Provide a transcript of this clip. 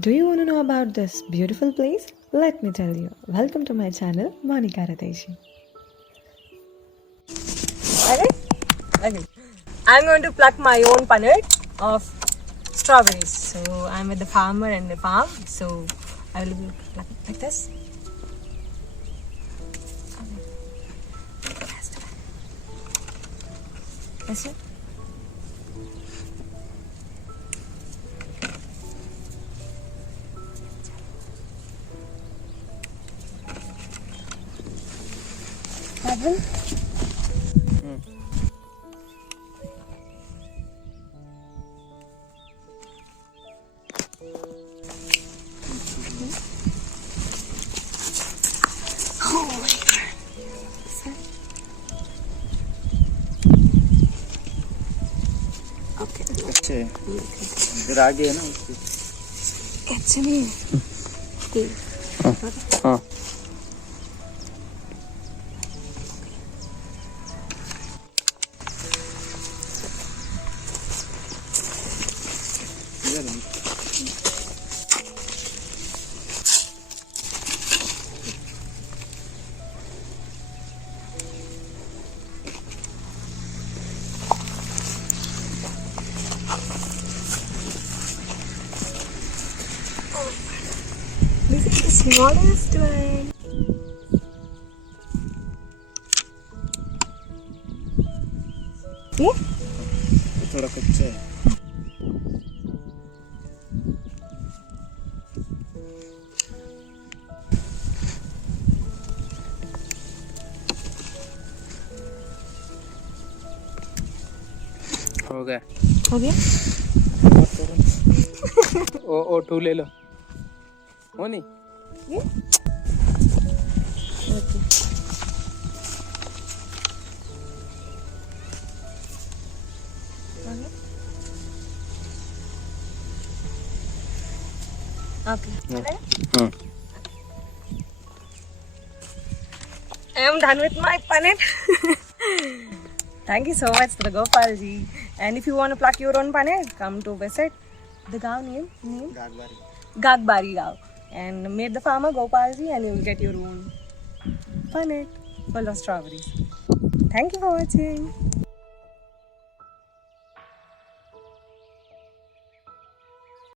Do you want to know about this beautiful place? Let me tell you. Welcome to my channel, Monica Rateshi. Okay. I'm going to pluck my own punnet of strawberries. So I'm with the farmer and the farm. So I will pluck it like this. This one. That one. Oh my god. Okay. अच्छे फिर आगे है ना Actually, हाँ this is the smallest one. Yeah? थोड़ा कच्चा है हो गया हो गया? ओ टू ले लो हो नहीं ये? Okay. Okay. हाँ I am done with my punnet. Thank you so much to the Gopalji. And if you want to pluck your own punnet, come to visit the gaon name Gagbari Gaon. And meet the farmer Gopalji and you will get your own punnet full of strawberries. Thank you for watching.